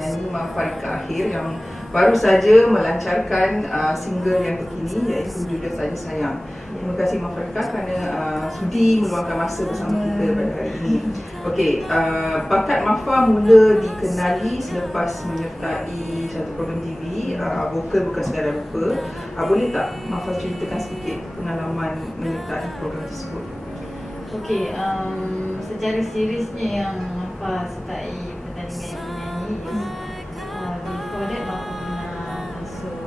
penyanyi Mafarika Akhir yang baru saja melancarkan uh, single yang terkini iaitu Judul Saja Sayang. Terima kasih Mafarika kerana uh, sudi meluangkan masa bersama kita pada hari ini. Okey, uh, bakat Mafa mula dikenali selepas menyertai satu program TV, uh, vokal bukan sekadar lupa. Uh, boleh tak Mafa ceritakan sedikit pengalaman menyertai program tersebut? Okey, um, secara seriusnya yang apa sertai pertandingan is uh, before that Bapa pernah masuk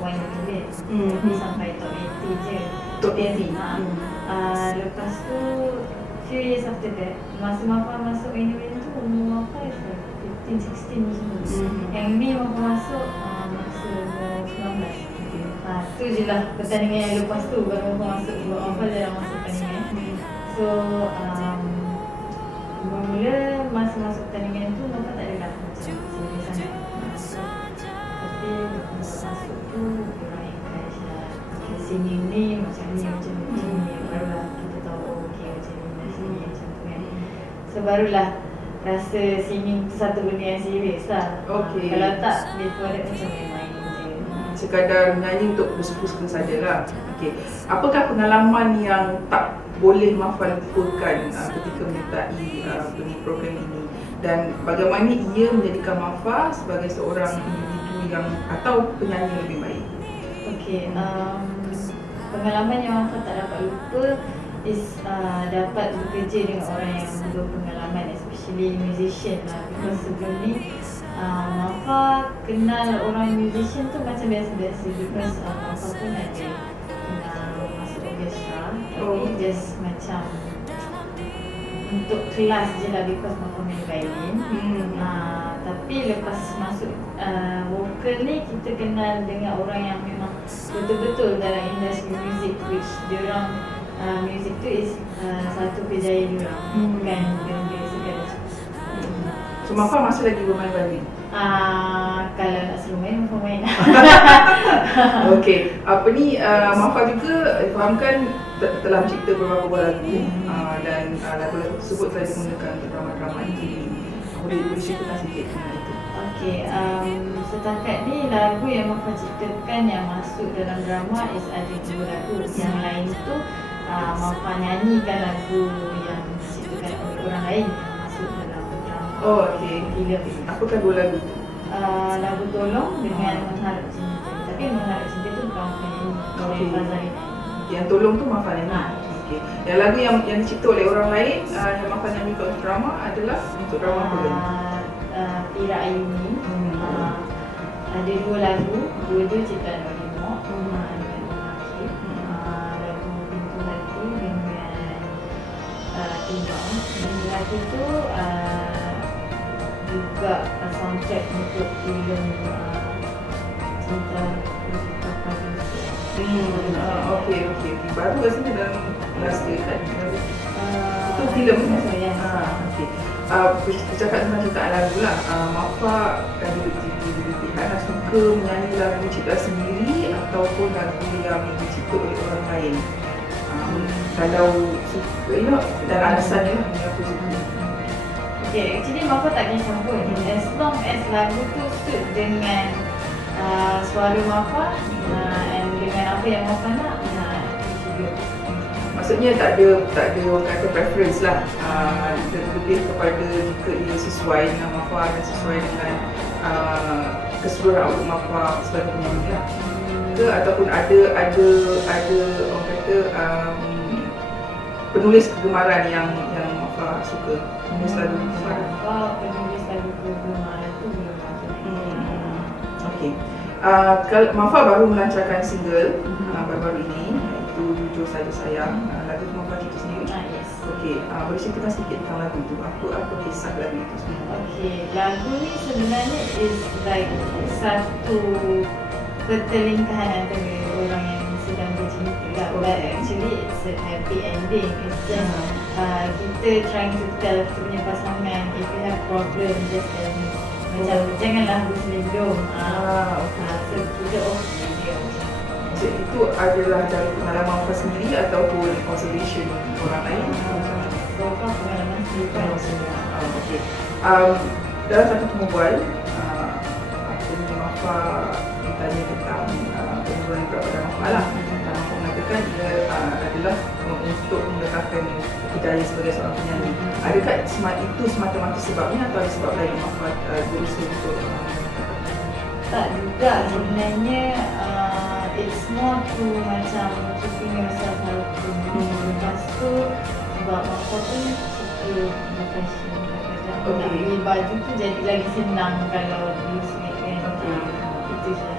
Million Hmm. Tapi sampai top 80 je Top 80? ha. Hmm. uh, Lepas tu few years after that Masa Mapa masuk Million tu umur Mapa is like 15, 16 macam tu Hmm. Yang ni Mapa masuk uh, masa umur 19 Ha, tu je lah pertandingan yang lepas tu baru Mapa masuk Sebab Mapa jarang masuk pertandingan So um, Mula masa masuk pertandingan tu tu Okay singing ni macam ni macam ni macam ni Barulah kita tahu oh, okay macam ni macam ni macam tu kan So barulah rasa singing tu satu benda yang serius lah Okay. Kalau tak before that macam main-main je sekadar menyanyi untuk bersuka-suka sajalah. Okey. Apakah pengalaman yang tak boleh Mafa lupakan uh, ketika menyertai uh, program ini dan bagaimana ia menjadikan Mafa sebagai seorang individu yang atau penyanyi yang lebih baik? Okay, um, pengalaman yang Wafa tak dapat lupa is uh, dapat bekerja dengan orang yang berpengalaman especially musician lah because sebelum ni uh, Wafa kenal orang musician tu macam biasa-biasa because uh, Wafa pun ada pernah masuk orchestra Oh. tapi just macam untuk kelas je lah because main violin Hmm. Ah, tapi lepas masuk uh, vokal ni kita kenal dengan orang yang memang betul-betul dalam industri muzik which diorang uh, muzik tu is uh, satu kejayaan diorang Hmm. bukan benda sekadar So Mafa masih lagi bermain violin. Ah, kalau nak suruh main, Mufa main Okey, apa ni uh, Mafa juga fahamkan te- telah mencipta beberapa buah lagu uh, dan uh, lagu-lagu tersebut telah digunakan untuk drama-drama TV. Boleh boleh ceritakan sedikit mengenai itu? Okay, um, setakat ni lagu yang Mufa ciptakan yang masuk dalam drama is ada dua lagu Yang lain tu uh, Mufa nyanyikan lagu yang diciptakan oleh orang lain yang masuk dalam drama Oh, okey. filem Apakah dua lagu tu? uh, lagu Tolong dengan Mengharap Cinta Tapi Mengharap Cinta tu bukan Mufa nyanyi Okey. Yang tolong tu Mafa nyanyi. Ah. Okey. Yang lagu yang yang dicipta oleh orang lain uh, yang Mafa nyanyi untuk drama adalah untuk drama apa lagi? uh, uh, Pira Ayuni Hmm. uh, Ada dua lagu Dua-dua ciptaan oleh Mok Hmm. uh, Dengan Umar Akhir uh, Lagu Pintu Hati dengan uh, tu uh, juga uh, soundtrack untuk filem uh, Cinta Hmm, uh, okey okey. okey. Baru rasanya dalam last year kan. Uh, Itu filem kan? so, yes. Ah, okey. Uh, bercakap tentang ciptaan lagu lah. Uh, Mafa ada pilihan lah suka menyanyi lagu cipta sendiri ataupun lagu yang dicipta oleh orang lain. Um, kalau suka, you know, dan alasannya lah yang aku suka. Okay, actually Mafa tak kisah pun As long as lagu tu suit dengan uh, suara Mafa uh, apa yang Mafa nak. Maksudnya tak ada tak ada orang kata preference lah. Uh, lebih kepada jika ia sesuai dengan Mafa dan sesuai dengan uh, keseluruhan outlook Mafa sebagai penyanyi lah. Ke ataupun ada ada ada orang kata um, penulis kegemaran yang yang Mafa suka penulis lagu kegemaran. Mafa Uh, kalau Mafa baru melancarkan single uh, baru-baru ini iaitu Jujur Saja Sayang. Uh, lagu tu Mafa sendiri. Ah, yes Okey, uh, boleh ceritakan sedikit tentang lagu tu. Apa apa kisah lagu itu sebenarnya? Okay, lagu ni sebenarnya is like satu pertelingkahan antara orang yang sedang bercinta lah. But actually it's a a happy ending. It's just uh, kita trying to tell kita punya pasangan if you have problem just tell me. Macam janganlah berselindung. Uh, Ah, okay. uh, so kita So, itu adalah dari pengalaman Wafah sendiri ataupun observation orang lain? uh, so far pengalaman sendiri kan Ah, okay. Um, dalam satu perbual, uh, apa ni Mafa ditanya tentang uh, penurunan berat badan Mafa lah. Uh, Mafa mengatakan ia uh, adalah untuk meletakkan hidayah sebagai seorang penyanyi. Adakah sema- itu semata-mata sebabnya atau ada sebab lain Mafa uh, berusaha untuk uh, Tak juga sebenarnya uh, It's more to macam keeping yourself healthy Hmm. Lepas tu sebab apa pun suka berfashion Okay. nak beli baju tu jadi lagi senang kalau lose weight kan Okay. Ah, Itu je lah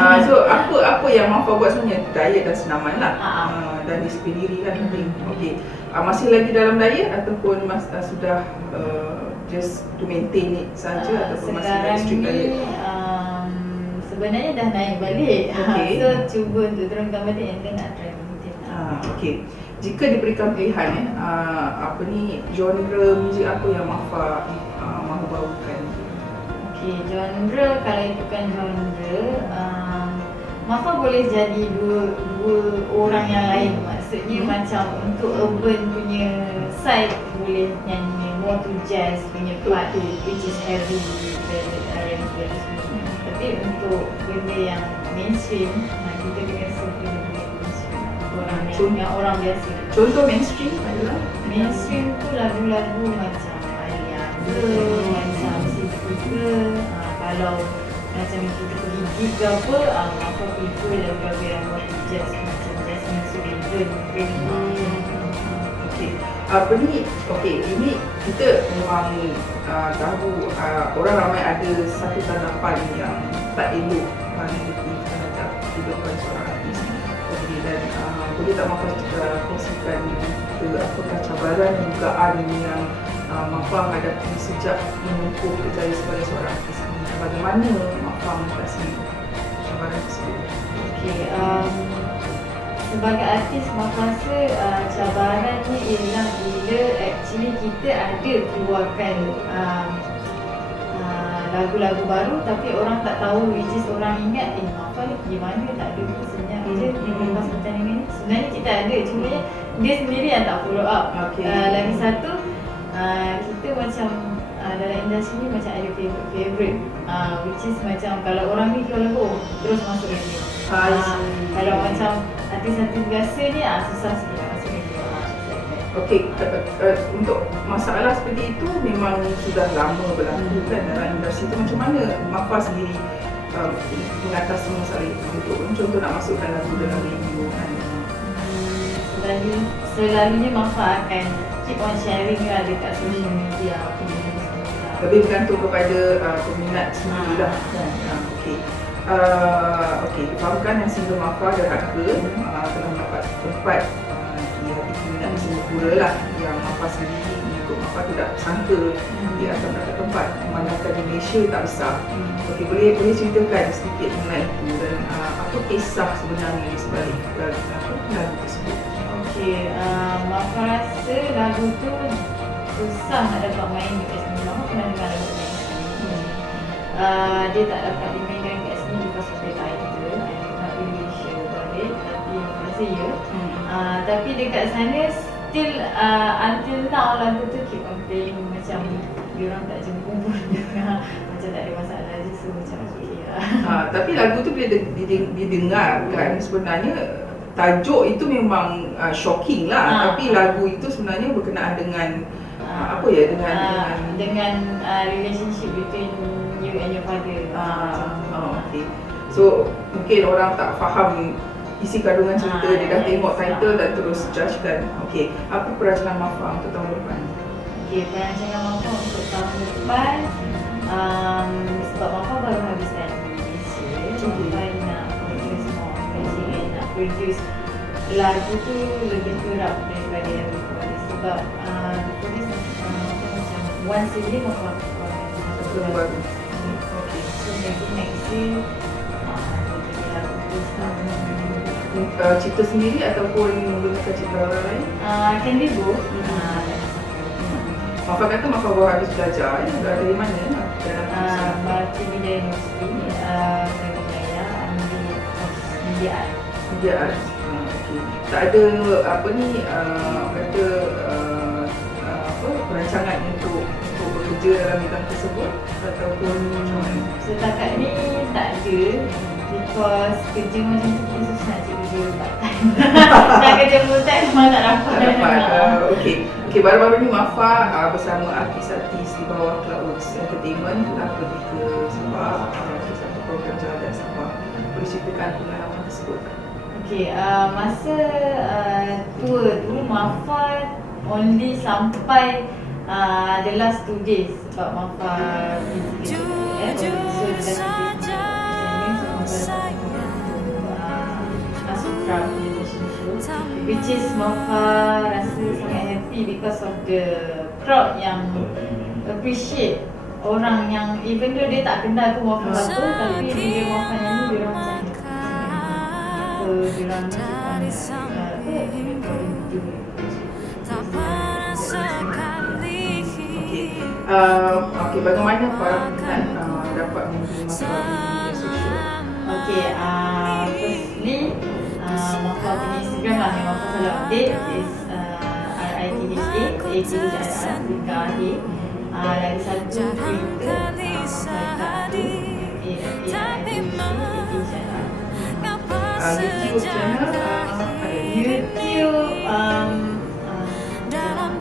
uh, so apa apa yang Mafa buat sebenarnya diet dan senaman lah Ah, ah. uh, dan disiplin diri kan penting. Okay. Uh, masih lagi dalam diet ataupun mas, uh, sudah uh, just to maintain it saja Ah, ataupun masih dalam strict diet? um, sebenarnya dah naik balik Okay. So cuba untuk turunkan balik and then nak try maintain lah Ah, okay. Jika diberikan pilihan eh, uh, apa ni genre muzik apa yang Mafa uh, mahu bawakan? Okay, genre kalau ikutkan genre um, Mafa boleh jadi dua, dua orang yang lain Maksudnya Hmm. macam untuk urban punya side Boleh nyanyi more to jazz punya part Which is heavy ballad, R&B semua Tapi untuk benda yang mainstream nah, Kita kena suka benda mainstream. Orang yang, yang orang biasa. Contoh mainstream adalah? Mainstream tu lagu-lagu macam Alianda, macam Sifu ke uh, Kalau macam kita pergi gig ke apa uh, Apa prefer lagu-lagu yang buat jazz apa ni? Okey ini kita memang uh, ah, tahu uh, orang ramai ada satu tanggapan yang tak elok pada diri kita hidupkan seorang artis. Okey dan uh, boleh tak mampu kita kongsikan kita apakah cabaran dugaan yang uh, mampu hadapi sejak mengukuh kerjaya sebagai seorang artis bagaimana mampu mengatasi cabaran tersebut? Okey um, sebagai artis Mak rasa uh, cabarannya ialah bila actually kita ada keluarkan um, uh, lagu-lagu baru tapi orang tak tahu which is orang ingat eh Mafa ni? Pergi mana? Tak ada pun senyap je Hmm. lepas pertandingan ni sebenarnya kita ada cuma dia sendiri yang tak follow up. Okay. uh, lagi satu uh, kita macam uh, dalam industri ni macam ada favourite favourite uh, which is macam kalau orang ni oh, terus masuk radio. Ah, I Ah, kalau macam artis-artis biasa ni ah susah sikit nak masuk ah, Okey, uh, untuk masalah seperti itu memang sudah lama berlaku kan dalam industri itu. Macam mana Mafa sendiri uh, mengatasi masalah itu untuk contoh nak masukkan lagu dalam radio kan? Hmm, Selalu, selalunya Mafa akan keep on sharing lah dekat social media apa yang. Lebih bergantung kepada uh, peminat sendiri lah kan? Uh, Okey. Uh, Okey, fahamkan yang single Mafa dan harga uh, telah mendapat tempat uh, di hati peminat di Singapura lah yang Mafa sendiri mengikut Mafa tidak sangka dia akan mendapat tempat memandangkan di Malaysia tak besar Hmm. Okey, boleh boleh ceritakan sedikit mengenai itu dan uh, apa kisah sebenarnya di sebalik lagu lagu tersebut? Okay, uh, Mafa rasa lagu tu susah nak dapat main dekat sini. Mafa pernah dengar lagu ni sekali. Uh, dia tak dapat dimainkan Uh, tapi dekat sana still uh, until now lagu tu keep on playing macam dia orang tak jemput pun macam tak ada masalah je so macam okay lah. Uh, tapi lagu tu bila di- di- didengarkan sebenarnya tajuk itu memang uh, shocking lah Ah. tapi lagu itu sebenarnya berkenaan dengan uh, Ah. apa ya dengan Uh, dengan dengan uh, relationship between you and your father. Ah, Macam- oh, okay. So mungkin orang tak faham isi kandungan cerita Ah, dia dah yes. tengok title Ah. dan terus judge kan. Okay, apa perancangan Mafa untuk tahun depan? Okay, perancangan Mafa untuk tahun depan um, sebab Mafa baru habis Okay. Mafa nak produce more music and nak produce lagu tu lebih kerap daripada yang ni. sebab uh, produce uh, Mafa macam once a year Mafa keluarkan satu lagu. Okay. so maybe next year uh, lagu tu uh, cipta sendiri ataupun menggunakan cipta orang lain? Uh, can be both. Hmm. Uh, Mafa kata Mafa baru habis belajar ya? Dari mana? Dalam uh, Batu Bidaya University, uh, Jaya, ambil media art. Media art. Ah. Tak ada apa ni uh, kata uh, uh, apa perancangan untuk untuk bekerja dalam bidang tersebut ataupun macam mana? Setakat ni tak ada because kerja macam tu kita susah nak cari kerja part time. Nak kerja full time memang tak dapat. Tak dapat. Uh, okey. Okey, baru-baru ni Mafa uh, bersama artis-artis di bawah Cloudworks Entertainment telah pergi ke Sabah uh, untuk satu program jalan Sabah. Boleh ceritakan pengalaman tersebut? Okay, uh, masa uh, tour tu Mafa only sampai uh, the last two days sebab Mafa busy eh, so the last two days which is Mafa rasa sangat happy because of the crowd yang appreciate orang yang even though dia tak kenal tu Mafa apa tapi bila Mafa nyanyi dia orang macam happy so dia orang macam uh. Uh, okey, bagaimana para peminat uh, dapat menghubungi Mafa di media sosial? Okay, uh, punya Instagram lah yang Mafa selalu update is uh, R-I-T-H-A, A-T-H-I-R, Rika Ahir. Uh, lagi satu Twitter, uh, Ahir, A-T-H-I-R. Uh, YouTube channel uh, YouTube, um, uh, Jarang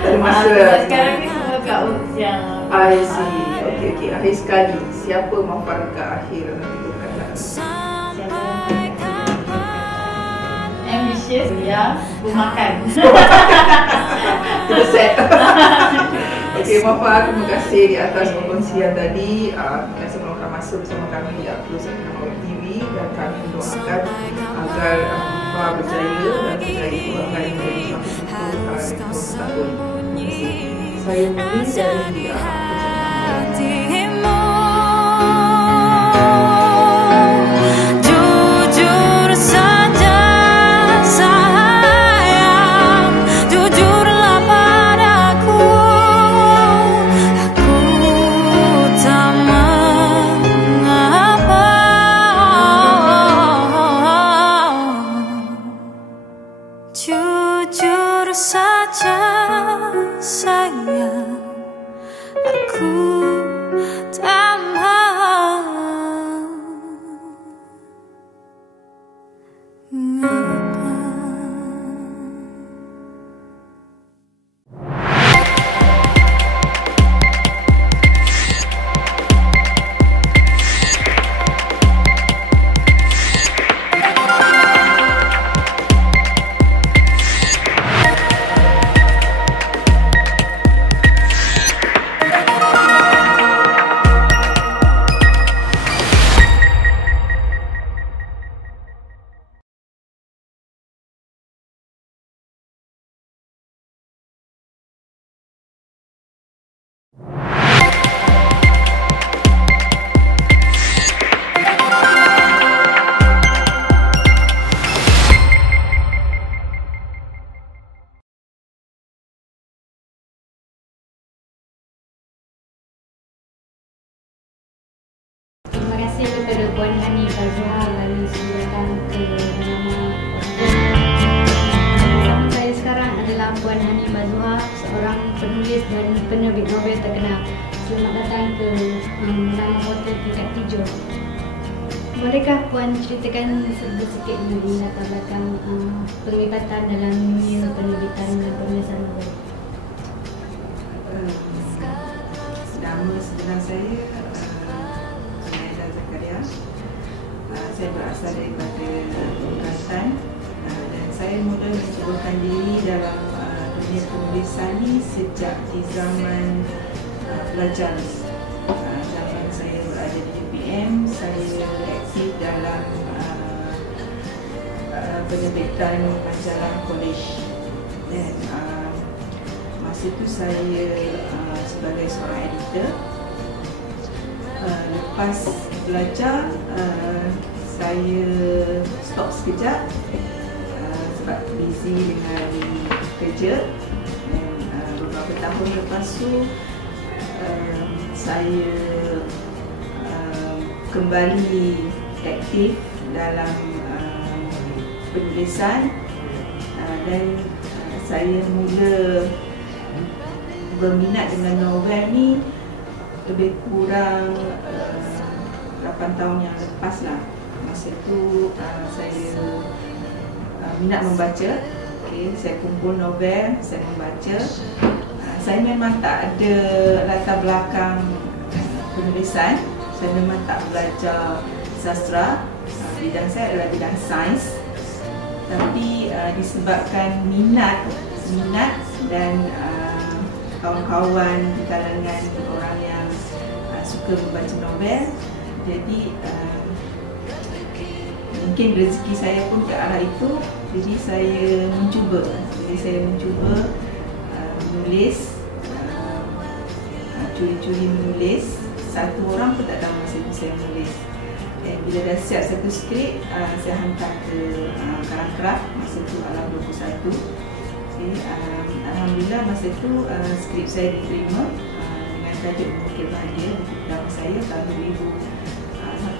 Ada masa uh, sekarang ni semua kat yang I see Okey, okey Akhir sekali Siapa Mafarka akhir yang ambitious ya. Makan Kita set. Okey, Mafa terima kasih di atas perkongsian tadi. Uh, Terima kasih melakukan masa bersama kami di Upload Sama TV Dan kami mendoakan agar Mafa berjaya Dan berjaya akan menjadi satu uh, rekod tahun Saya Mumi dari uh, seorang penulis dan penerbit novel terkenal. Selamat datang ke um, drama hotel tingkat tujuh. Bolehkah Puan ceritakan sedikit dulu latar belakang um, penglibatan dalam dunia penerbitan dan penulisan novel? Nama sebenar saya uh. Uh, saya berasal daripada Kelantan uh, dan saya mula mencubakan diri dalam dunia penulisan ni sejak di zaman uh, pelajar. Uh, zaman saya berada di UPM, saya aktif dalam uh, uh, penerbitan majalah college dan uh, masa itu saya uh, sebagai seorang editor uh, lepas belajar uh, saya stop sekejap sebab busy dengan kerja. Dan uh, beberapa tahun lepas tu uh, saya uh, kembali aktif dalam uh, penulisan. Uh, dan uh, saya mula berminat dengan novel ni lebih kurang uh, 8 tahun yang lepas lah. Masa tu uh, saya uh, minat membaca. Okay, saya kumpul novel saya membaca. Uh, saya memang tak ada latar belakang penulisan. Saya memang tak belajar sastra. Uh, bidang saya adalah bidang sains. Tapi disebabkan minat minat dan kawan-kawan di kalangan orang yang suka membaca novel jadi mungkin rezeki saya pun ke arah itu. Jadi saya mencuba. Jadi saya mencuba uh, menulis uh, curi-curi menulis. Satu orang pun tak tahu masa itu saya menulis. Dan bila dah siap satu skrip uh, saya hantar ke Karang masa itu alam 21 okay, um, Alhamdulillah masa itu skrip saya diterima dengan tajuk Mungkin Bahagia buku pertama saya tahun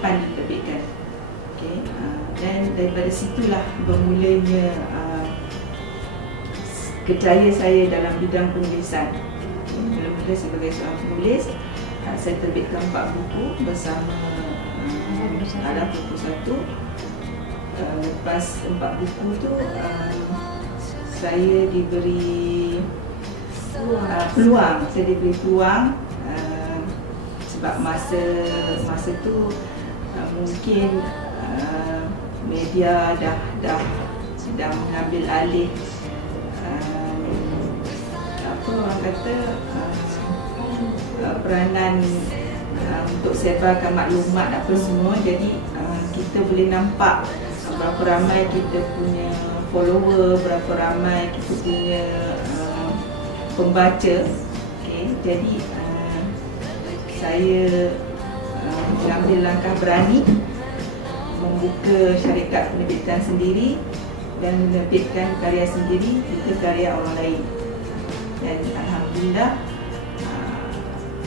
2008 daripada situlah bermulanya uh, kejaya saya dalam bidang penulisan. Mula-mula sebagai seorang penulis uh, saya terbitkan empat buku bersama uh, Alam 21 uh, lepas empat buku tu uh, saya diberi uh, peluang. Saya diberi peluang uh, sebab masa masa tu uh, mungkin uh, media dah dah sedang mengambil alih uh, apa orang kata uh, uh, peranan uh, untuk sebarkan maklumat apa semua jadi uh, kita boleh nampak berapa ramai kita punya follower berapa ramai kita punya uh, pembaca okay. jadi uh, saya uh, mengambil langkah berani membuka syarikat penerbitan sendiri dan menerbitkan karya sendiri itu karya orang lain. Dan Alhamdulillah uh,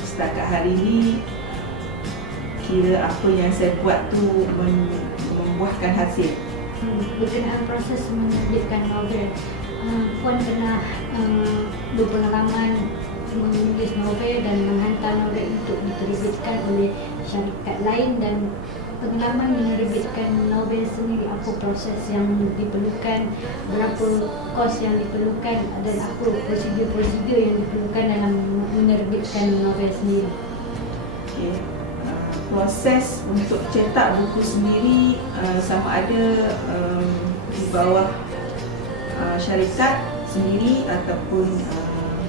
setakat hari ini kira apa yang saya buat tu membuahkan hasil. Hmm, berkenaan proses menerbitkan novel. Uh, Puan pernah uh, berpengalaman menulis novel dan menghantar novel untuk diterbitkan oleh syarikat lain dan pengalaman menerbitkan novel sendiri apa proses yang diperlukan berapa kos yang diperlukan dan apa prosedur-prosedur yang diperlukan dalam menerbitkan novel sendiri okay. uh, proses untuk cetak buku sendiri uh, sama ada um, di bawah uh, syarikat sendiri ataupun uh,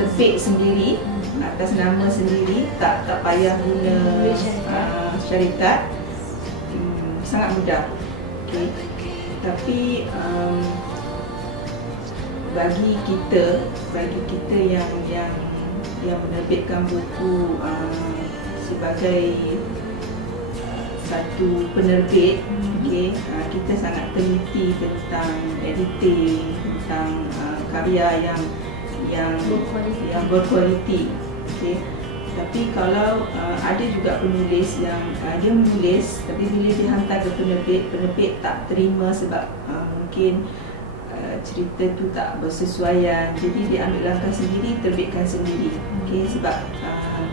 terbit sendiri atas nama sendiri tak tak payah guna uh, syarikat hmm, sangat mudah okay. tapi um, bagi kita bagi kita yang yang yang menerbitkan buku uh, sebagai satu penerbit okay, uh, kita sangat teliti tentang editing tentang uh, karya yang yang berkualiti. yang berkualiti okay. Tapi kalau uh, ada juga penulis yang uh, dia menulis tapi bila dia hantar ke penerbit penerbit tak terima sebab uh, mungkin uh, cerita tu tak bersesuaian jadi dia ambil langkah sendiri terbitkan sendiri okay. sebab uh,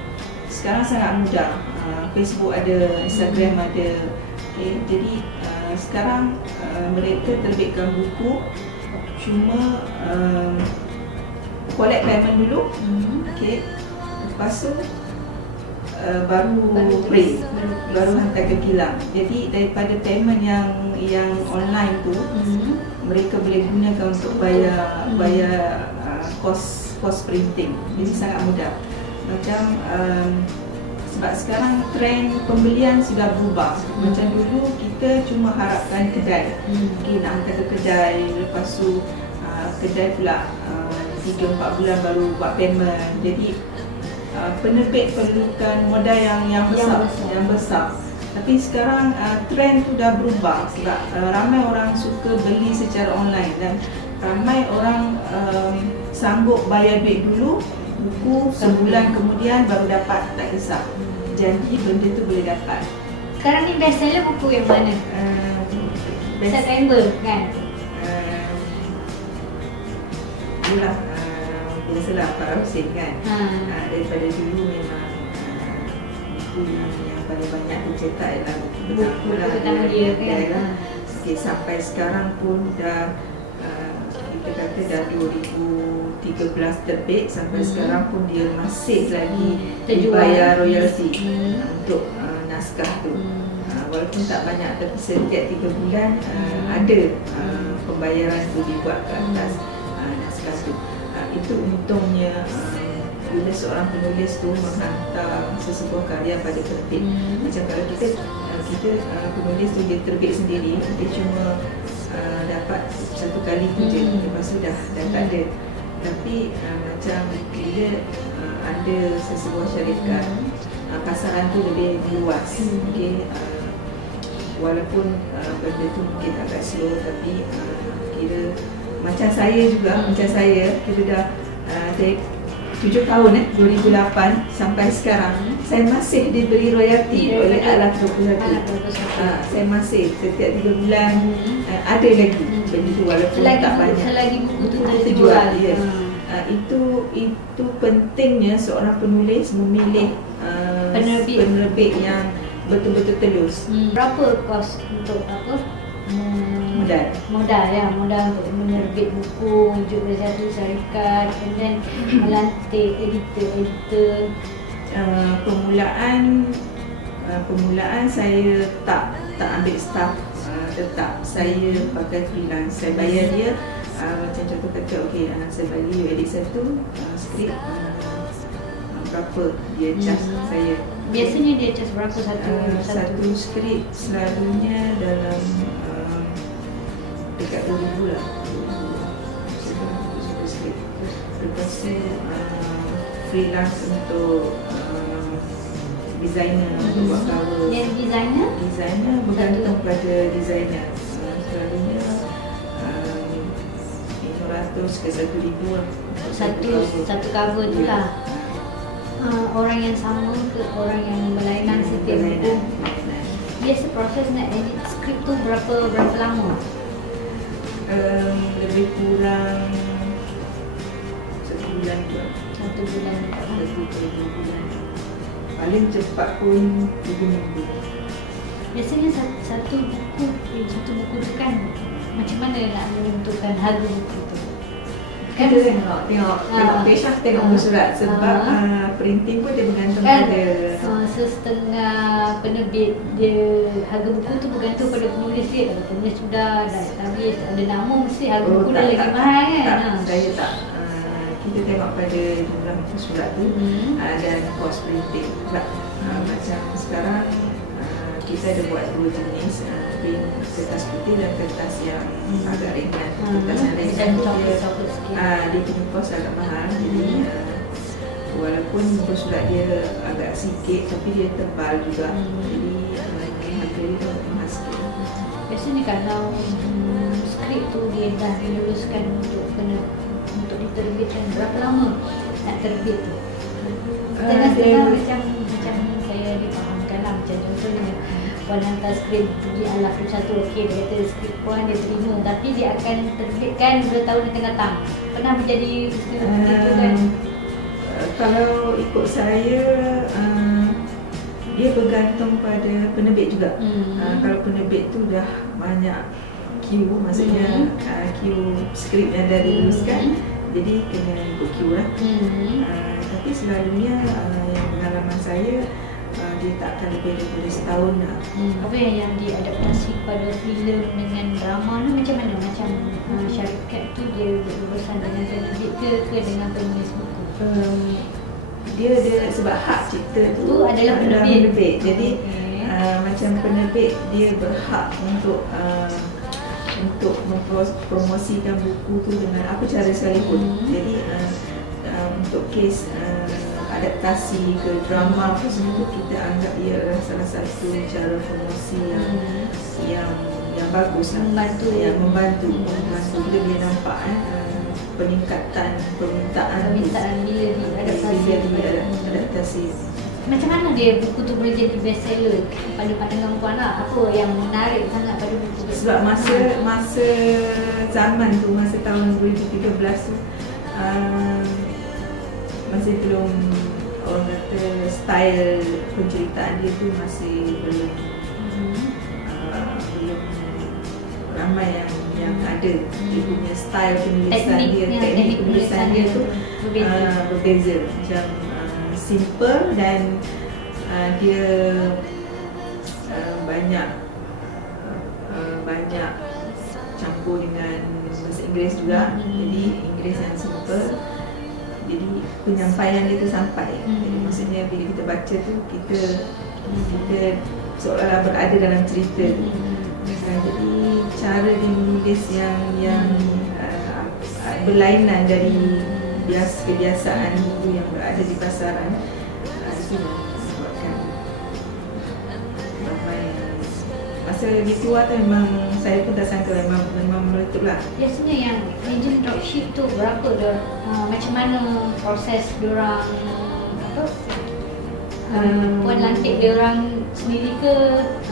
sekarang sangat mudah uh, Facebook ada Instagram ada okay. jadi uh, sekarang uh, mereka terbitkan buku cuma uh, collect payment dulu hmm. okay tu uh, baru Baru baru print. baru hantar ke kilang jadi daripada payment yang yang online tu Hmm. mereka boleh gunakan untuk bayar Hmm. bayar uh, kos kos printing jadi sangat mudah macam um, sebab sekarang trend pembelian sudah berubah macam dulu kita cuma harapkan kedai Hmm. okay, nak hantar ke kedai lepas tu uh, kedai pula uh, 3-4 bulan baru buat payment jadi uh, penerbit perlukan modal yang yang Yang besar besar. yang besar Tapi sekarang uh, trend tu dah berubah sebab uh, ramai orang suka beli secara online dan ramai orang um, sanggup bayar duit dulu buku sebulan kemudian baru dapat tak kisah janji benda tu boleh dapat Sekarang ni best seller buku yang mana? uh, best, September kan? uh, itulah biasalah Pak Rasim kan Ha. uh, daripada dulu memang uh, buku yang, yang paling banyak dicetak ialah buku Buku pertama lah pertama dia kan? lah. Ha. Okay, sampai sekarang pun dah uh, kita kata dah 2013 terbit sampai Hmm. sekarang pun dia masih lagi Terjual. dibayar royalty Hmm. untuk uh, naskah tu. Hmm. Uh, walaupun tak banyak tapi setiap 3 bulan uh, Hmm. ada uh, pembayaran tu dibuat ke atas. Uh, itu untungnya bila seorang penulis tu menghantar sesebuah karya pada penerbit Hmm. macam kalau kita uh, kita uh, penulis tu dia terbit sendiri dia cuma uh, dapat satu kali tu je Hmm. lepas tu dah dah tak ada tapi uh, macam bila uh, ada sesebuah syarikat uh, pasaran tu lebih luas Hmm. okey uh, walaupun uh, benda tu mungkin agak slow tapi uh, kira macam saya juga Hmm. macam saya kira dah uh, tujuh tahun eh 2008 sampai sekarang saya masih diberi royalti oleh. Alat 21 Alat 21. Ah, saya masih setiap tiga bulan Hmm. uh, ada lagi Hmm. benda tu walaupun Selagi tak buku, banyak selagi buku tu Buku terjual. terjual, yes. Ha. Uh, itu itu pentingnya seorang penulis memilih uh, Penerbit. penerbit yang betul-betul telus Hmm. Berapa kos untuk apa? Modal. Modal ya, modal untuk menerbit buku, wujud dari satu syarikat, and then melantik editor-editor. Uh, permulaan uh, permulaan saya tak tak ambil staff uh, tetap saya pakai freelance saya bayar dia uh, macam contoh kata okey uh, saya bagi you edit satu uh, skrip uh, berapa dia charge Hmm. saya Biasanya dia charge berapa satu uh, satu? satu skrip selalunya dalam uh, dekat 2000 lah 2000 satu skrip lepas tu uh, freelance untuk uh, designer untuk buat cover Yang designer? designer bergantung pada designer uh, selalunya um, 500 ke 1000 lah untuk Satu cover. satu cover tu Ya. lah. Uh, orang yang sama ke orang yang berlainan setiap buku. Biasa proses nak edit skrip tu berapa berapa lama? Um, lebih kurang satu bulan tu. Satu bulan. satu ke dua bulan paling cepat pun tiga minggu Biasanya satu, satu buku eh, satu buku tu kan macam mana nak menentukan harga buku tu? Kan kita tengok tengok tengok Ah. page lah tengok Ah. surat sebab uh, printing pun dia bergantung Kan pada uh, sesetengah penerbit dia harga buku tu bergantung pada penulis dia. Kalau penulis sudah dah habis ada nama mesti harga Oh, buku tak, dah lagi tak, mahal tak, kan. tak, Ha. saya tak uh, kita tengok pada jumlah muka surat tu Hmm. uh, dan kos printing sebab uh, macam sekarang uh, kita ada buat dua jenis uh, print kertas putih dan kertas yang Hmm. agak ringan Ha, kertas yang ringan macam tu dia. Ah, dia punya kos agak mahal jadi Hmm. uh, walaupun muka surat dia agak sikit tapi dia tebal juga Hmm. jadi uh, harga dia tu mahal sikit Biasanya kalau hmm, skrip tu dia dah diluluskan untuk kena untuk diterbitkan berapa lama nak terbit tu? Ah, Setengah-setengah dia- macam macam saya difahamkan lah macam contohnya Puan hantar skrip pergi tu satu okey dia kata skrip puan dia terima tapi dia akan terbitkan 2 tahun akan datang. Pernah menjadi begitu kan? Uh, kalau ikut saya uh, dia bergantung pada penerbit juga Hmm. uh, kalau penerbit tu dah banyak queue maksudnya Hmm. uh, queue skrip yang dah diluluskan jadi kena ikut queue lah Hmm. Uh, tapi selalunya uh, yang pengalaman saya dia tak akan lebih daripada setahun lah. Hmm, apa yang, yang diadaptasi pada filem dengan drama ni macam mana? Macam uh, syarikat tu dia berurusan dengan penerbit ke ke dengan penulis buku? Um, dia dia sebab hak cipta tu Tu adalah penerbit. penerbit. Jadi Okey. uh, macam penerbit dia berhak untuk uh, untuk mempromosikan buku tu dengan apa cara sekalipun. Hmm. Jadi uh, uh, untuk kes uh, adaptasi ke drama apa semua tu kita anggap ia adalah salah satu cara promosi yang Hmm. yang yang bagus lah. Membantu. yang membantu membantu bila dia nampak eh, peningkatan permintaan. Permintaan bila diadaptasi. bila diadaptasi Macam mana dia buku tu boleh jadi best seller pada pandangan puan lah? Apa yang menarik sangat pada buku tu? sebab masa masa zaman tu masa tahun 2013 tu uh, masih belum orang kata style penceritaan dia tu masih belum Hmm. uh, belum ramai yang yang ada dia punya style penulisan dia Tekniknya, teknik teknik penulisan dia tu berbeza. uh, berbeza macam uh, simple dan uh, dia uh, banyak uh, banyak campur dengan bahasa Inggeris juga Hmm. jadi Inggeris yang simple jadi penyampaian dia tu sampai Hmm. jadi maksudnya bila kita baca tu kita kita seolah-olah berada dalam cerita. Tu Uh, jadi cara dia menulis yang yang uh, uh, berlainan dari bias kebiasaan buku yang berada di pasaran uh, masa keluar tu memang saya pun tak sangka memang memang meletup lah Biasanya yang agent dropship tu berapa dia uh, macam mana proses dia orang apa? Hmm. Puan lantik dia orang sendiri ke?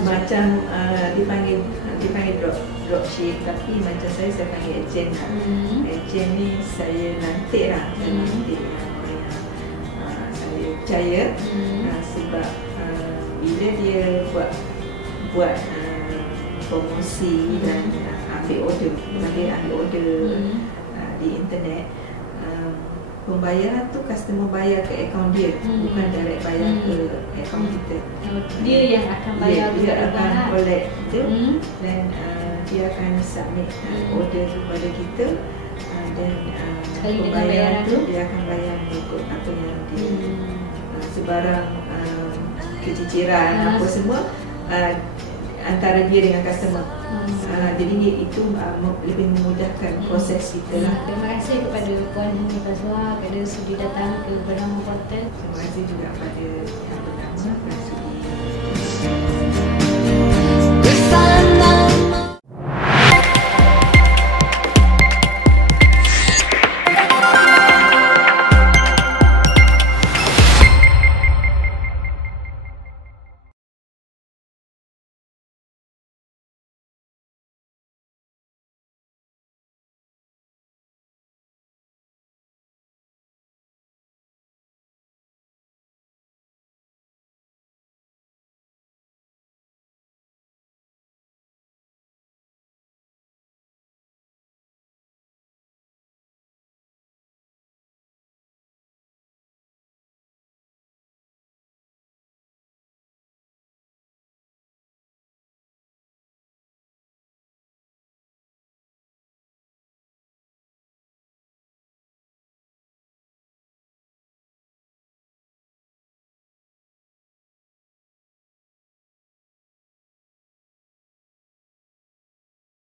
macam uh, dipanggil dipanggil drop dropship tapi macam saya saya panggil agent lah Hmm. Agent ni saya lantik lah Saya Hmm. lantik uh, Saya percaya Hmm. uh, Sebab uh, Bila dia buat Buat uh, Promosi Hmm. dan uh, Ambil order Bila dia ambil order Hmm. uh, Di internet um, Pembayaran tu customer bayar ke akaun dia Hmm. Bukan direct bayar Hmm. ke akaun kita Dia yang akan bayar dia, dia akan lah. collect tu Hmm. dan uh, dia akan submit uh, order tu kepada kita uh, dan uh, Sekali pembayaran bayaran tu dia akan bayar mengikut apa yang dia Hmm. uh, sebarang uh, keciciran Ah. apa semua uh, antara dia dengan customer Hmm. uh, jadi itu uh, lebih memudahkan proses kita lah Terima kasih kepada Puan Hani Bazwa kerana sudi datang ke Bernama Portal. terima kasih juga kepada yang bernama If I